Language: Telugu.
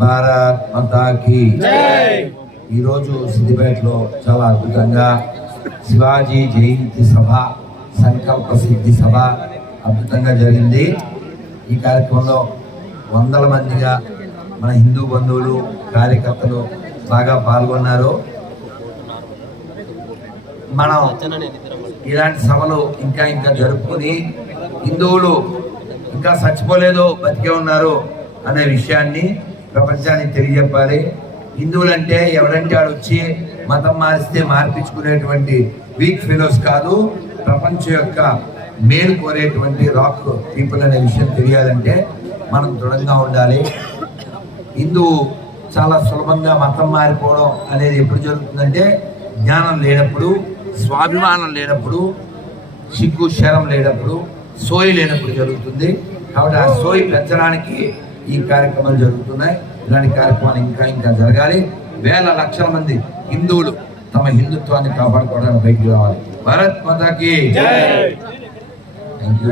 భారత్ మాతా కీ ఈ రోజు సిద్దిపేటలో చాలా అద్భుతంగా శివాజీ జయంతి సభ సంకల్ప సిద్ధి సభ అద్భుతంగా జరిగింది. ఈ కార్యక్రమంలో వందల మందిగా మన హిందూ బంధువులు కార్యకర్తలు బాగా పాల్గొన్నారు. మనం ఇలాంటి సభలు ఇంకా ఇంకా జరుపుకుని హిందువులు ఇంకా చచ్చిపోలేదు, బతికే ఉన్నారు అనే విషయాన్ని ప్రపంచానికి తెలియజెప్పాలి. హిందువులంటే ఎవరంటే వాడు వచ్చి మతం మారిస్తే మార్పించుకునేటువంటి వీక్ ఫెలోస్ కాదు, ప్రపంచం యొక్క మేలు కోరేటువంటి రాక్ పీపుల్ అనే విషయం తెలియాలంటే మనం దృఢంగా ఉండాలి. హిందువు చాలా సులభంగా మతం మారిపోవడం అనేది ఎప్పుడు జరుగుతుందంటే జ్ఞానం లేనప్పుడు, స్వాభిమానం లేనప్పుడు, సిగ్గు శరం లేనప్పుడు, సోయి లేనప్పుడు జరుగుతుంది. కాబట్టి ఆ సోయి పెంచడానికి ఈ కార్యక్రమాలు జరుగుతున్నాయి. ఇలాంటి కార్యక్రమాలు ఇంకా ఇంకా జరగాలి. వేల లక్షల మంది హిందువులు తమ హిందుత్వాన్ని కాపాడుకోవడానికి బయటికి రావాలి. భారత్ మాతా కీ జై. Thank you.